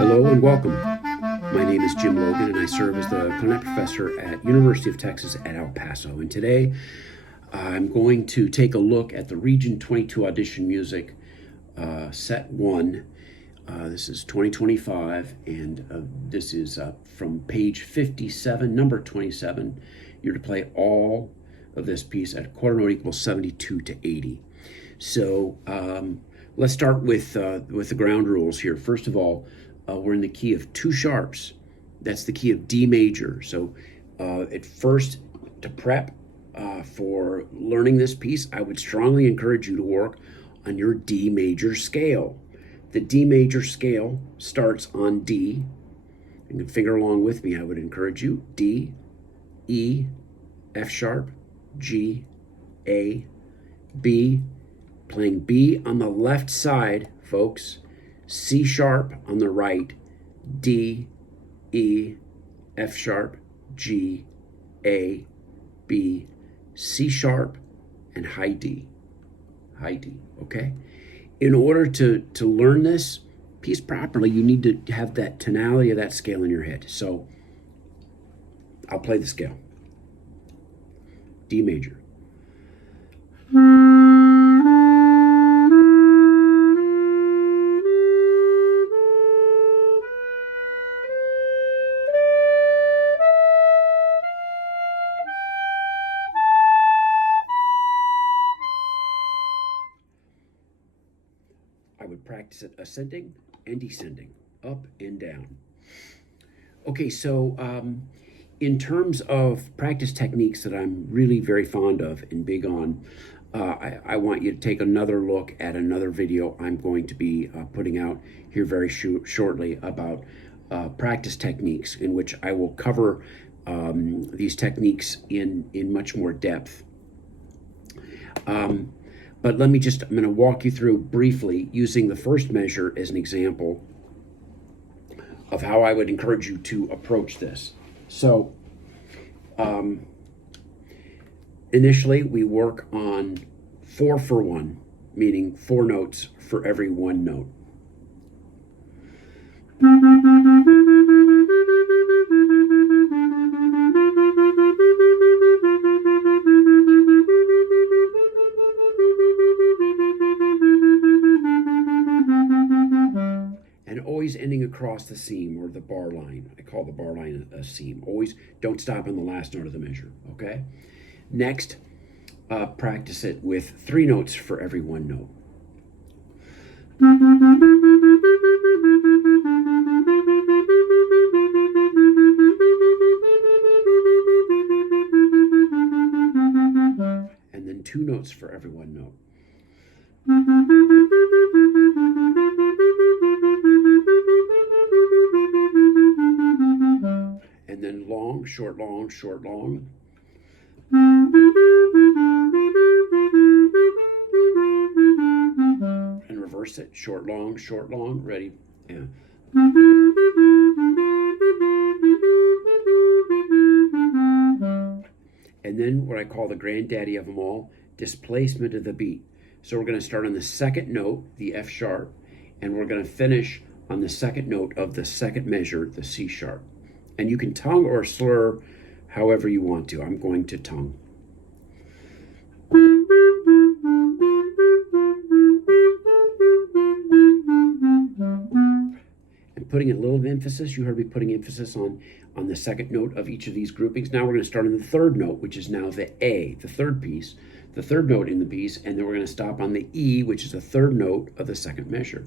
Hello and welcome. My name is Jim Logan and I serve as the Clarinet Professor at University of Texas at El Paso. And today I'm going to take a look at the Region 22 Audition Music Set 1. This is 2025 and this is from page 57, number 27. You're to play all of this piece at a quarter note equals 72 to 80. So let's start with the ground rules here. First of all, we're in the key of two sharps. That's the key of D major. So at first, to prep for learning this piece, I would strongly encourage you to work on your D major scale. The D major scale starts on D. You can finger along with me. I would encourage you. D, E, F sharp, G, A, B. Playing B on the left side, folks. C sharp on the right, D, E, F sharp, G, A, B, C sharp, and high D, okay? In order to learn this piece properly, you need to have that tonality of that scale in your head. So I'll play the scale. D major. I would practice it ascending and descending, up and down. Okay, so in terms of practice techniques that I'm really very fond of and big on, I want you to take another look at another video I'm going to be putting out here very shortly about practice techniques, in which I will cover these techniques in much more depth. But I'm going to walk you through briefly using the first measure as an example of how I would encourage you to approach this. So initially we work on 4 for 1, meaning 4 notes for every 1 note. Always ending across the seam or the bar line. I call the bar line a seam. Always don't stop on the last note of the measure, okay? Next, practice it with 3 notes for every 1 note. And then 2 notes for every 1 note. And then long, short, long, short, long. And reverse it, short, long, ready? Yeah. And then what I call the granddaddy of them all, displacement of the beat. So we're going to start on the second note, the F sharp, and we're going to finish on the second note of the second measure, the C sharp. And you can tongue or slur however you want to. I'm going to tongue. And putting a little emphasis, you heard me putting emphasis on the second note of each of these groupings. Now we're going to start on the third note, which is now the A, the third piece, the third note in the piece, and then we're going to stop on the E, which is the third note of the second measure.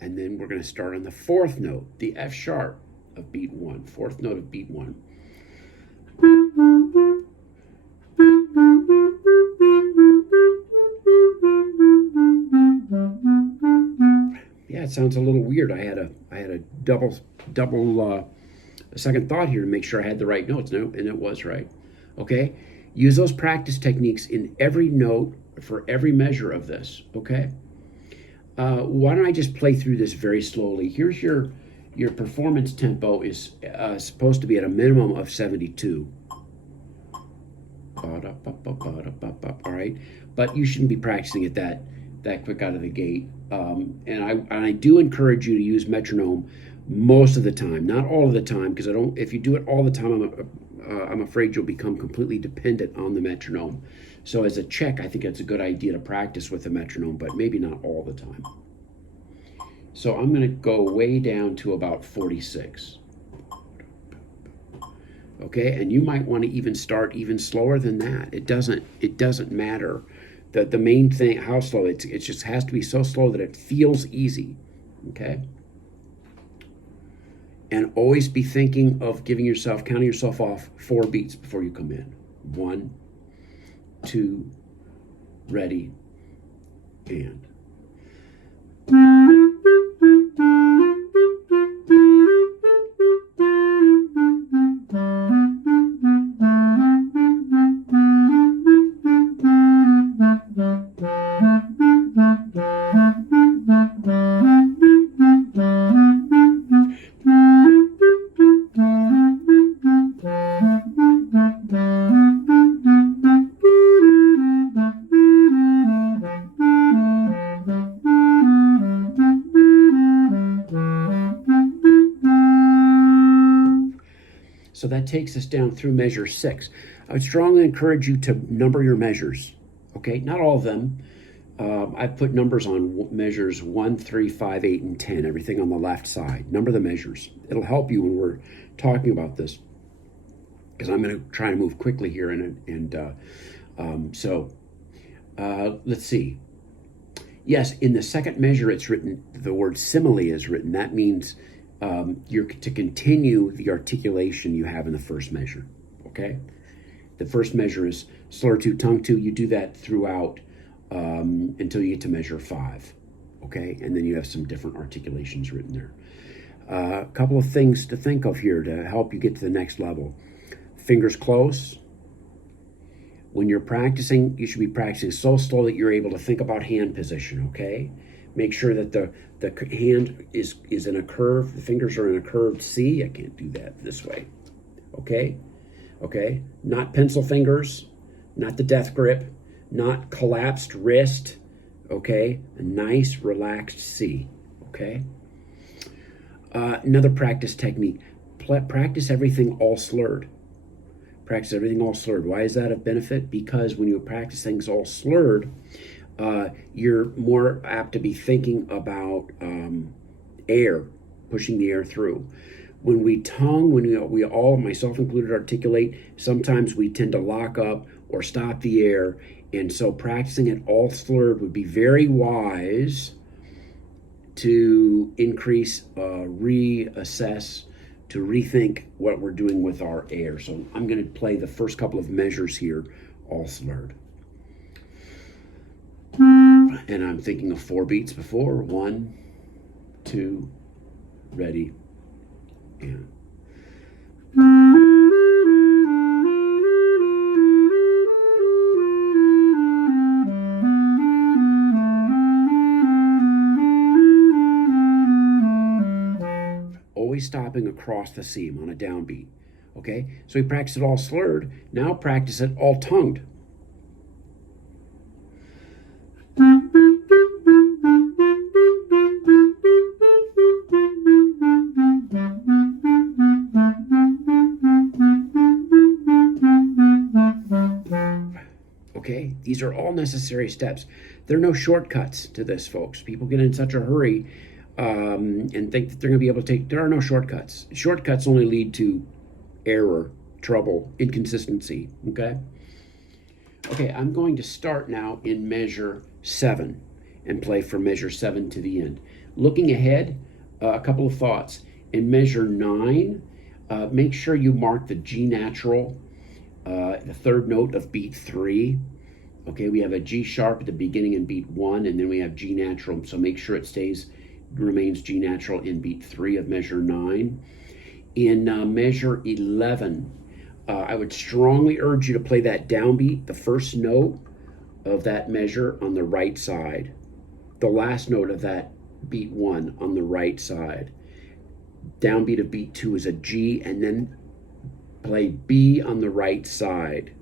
And then we're going to start on the fourth note, the F sharp of beat 1, fourth note of beat 1. Yeah, it sounds a little weird. I had a double a second thought here to make sure I had the right notes, and it was right. Okay, use those practice techniques in every note for every measure of this. Okay, why don't I just play through this very slowly? Here's your performance tempo is supposed to be at a minimum of 72. All right, but you shouldn't be practicing it that quick out of the gate. And I do encourage you to use metronome most of the time, not all of the time, because I don't. If you do it all the time, I'm afraid you'll become completely dependent on the metronome. So as a check, I think it's a good idea to practice with the metronome, but maybe not all the time. So I'm going to go way down to about 46. Okay, and you might want to even start even slower than that. It doesn't matter. The main thing, how slow, it just has to be so slow that it feels easy. Okay? And always be thinking of counting yourself off 4 beats before you come in. 1, 2, ready, and. So that takes us down through measure 6. I would strongly encourage you to number your measures. Okay, not all of them. I've put numbers on measures 1, 3, 5, 8, and 10, everything on the left side. Number the measures. It'll help you when we're talking about this, because I'm going to try to move quickly here. Let's see. Yes, in the second measure, it's written, the word simile is written. That means you're to continue the articulation you have in the first measure, okay? The first measure is slur 2, tongue 2. You do that throughout until you get to measure 5, okay? And then you have some different articulations written there. A couple of things to think of here to help you get to the next level. Fingers close. When you're practicing, you should be practicing so slow that you're able to think about hand position, okay? Make sure that the hand is in a curve, the fingers are in a curved C. I can't do that this way, okay? Okay, not pencil fingers, not the death grip, not collapsed wrist, okay? A nice relaxed C, okay? Another practice technique, practice everything all slurred. Practice everything all slurred. Why is that a benefit? Because when you practice things all slurred, you're more apt to be thinking about air, pushing the air through. When we all, myself included, articulate, sometimes we tend to lock up or stop the air. And so practicing it all slurred would be very wise to increase, reassess, to rethink what we're doing with our air. So I'm going to play the first couple of measures here, all slurred. And I'm thinking of 4 beats before. 1, 2, ready, and. Always stopping across the seam on a downbeat. Okay, so we practice it all slurred. Now practice it all tongued. Okay, these are all necessary steps. There are no shortcuts to this, folks. People get in such a hurry and think that they're going to be able to take. There are no shortcuts. Shortcuts only lead to error, trouble, inconsistency. Okay. Okay, I'm going to start now in measure 7 and play from measure 7 to the end. Looking ahead, a couple of thoughts. In measure 9, make sure you mark the G natural, the third note of beat 3. Okay, we have a G sharp at the beginning in beat 1, and then we have G natural, so make sure it remains G natural in beat 3 of measure 9. In measure 11, I would strongly urge you to play that downbeat, the first note of that measure on the right side, the last note of that beat 1 on the right side. Downbeat of beat 2 is a G, and then play B on the right side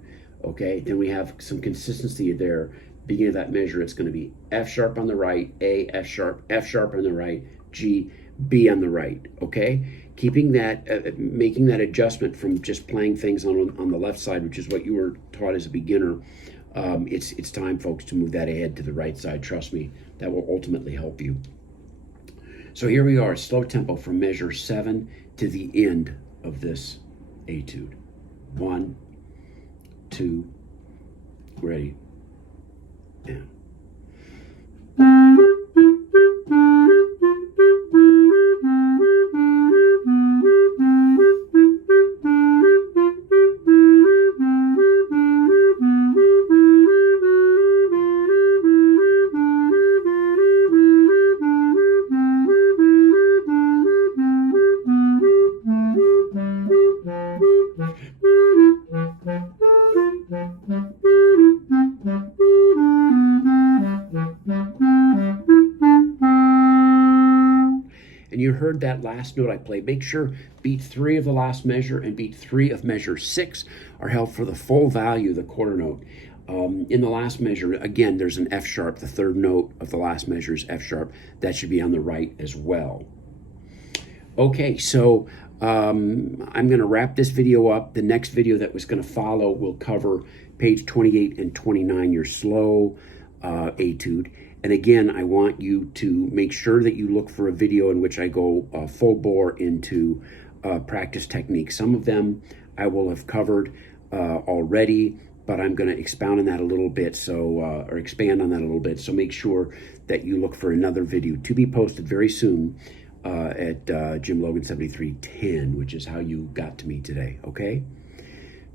Okay, then we have some consistency there. Beginning of that measure, it's going to be F sharp on the right, A, F sharp on the right, G, B on the right. Okay, keeping that, making that adjustment from just playing things on the left side, which is what you were taught as a beginner. It's time, folks, to move that ahead to the right side. Trust me, that will ultimately help you. So here we are, slow tempo from measure 7 to the end of this etude. 1, 2, ready, and. And you heard that last note I played. Make sure beat 3 of the last measure and beat 3 of measure 6 are held for the full value of the quarter note. In the last measure, again, there's an F sharp. The third note of the last measure is F sharp. That should be on the right as well. Okay, so I'm going to wrap this video up. The next video that was going to follow will cover page 28 and 29, your slow etude. And again, I want you to make sure that you look for a video in which I go full bore into practice techniques. Some of them I will have covered already, but I'm going to expound on that a little bit, or expand on that a little bit. So make sure that you look for another video to be posted very soon at Jim Logan 7310, which is how you got to me today. Okay,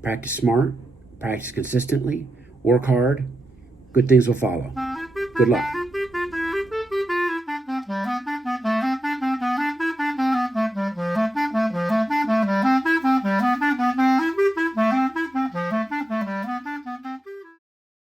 practice smart, practice consistently, work hard. Good things will follow. Good luck.